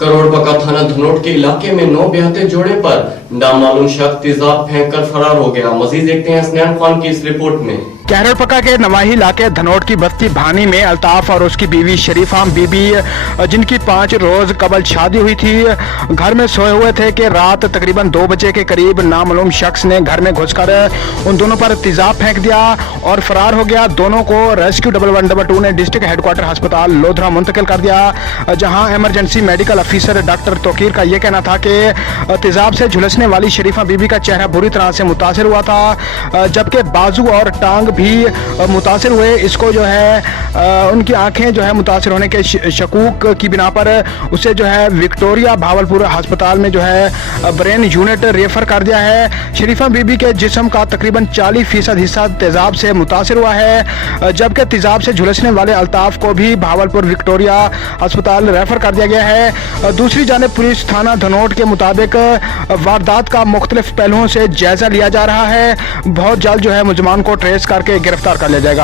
करोड़पका थाना धनोट के इलाके में 9 ब्याहते जोड़े पर नामालूम शख्स तेजाब फेंककर फरार हो गया। मजीद देखते हैं हसनैन खान की इस रिपोर्ट में। कहरड़पका के नवाही इलाके धनोट की बस्ती भानी में अल्ताफ और उसकी बीवी शरीफा बीबी, जिनकी 5 रोज कबल शादी हुई थी, घर में सोए हुए थे कि रात तकरीबन 2 बजे के करीब नामालूम शख्स ने घर में घुसकर उन दोनों पर तेजाब फेंक दिया और फरार हो गया। दोनों को रेस्क्यू 1122 ने डिस्ट्रिक्ट हेडक्वार्टर अस्पताल लोधरा मुंतकिल कर दिया, जहां emergency medical officer doctor Toqeer का यह कहना था कि तेजाब से झुलसने वाली शरीफा बीबी का चेहरा बुरी तरह से मुतासिर हुआ था, जबकि बाजू और टांग भी मुतासिर हुए। इसको जो है उनकी आंखें जो है मुतासिर होने के शकूक की बिना पर उसे जो है विक्टोरिया भावलपुर अस्पताल में जो है ब्रेन यूनिट रेफर कर दिया है। शरीफा बीबी के जिस्म का तकरीबन 40% हिस्सा तेजाब से मुतासिर हुआ है, जबकि तेजाब से झुलसने वाले अल्ताफ को भी भावलपुर विक्टोरिया अस्पताल रेफर कर दिया गया है। दूसरी जानिब पुलिस थाना धनोट के मुताबिक वारदात का मुख्तलिफ पहलुओं से जायजा लिया जा रहा है। बहुत जल्द जो है मुलजमान को ट्रेस करके गिरफ्तार कर लिया जाएगा।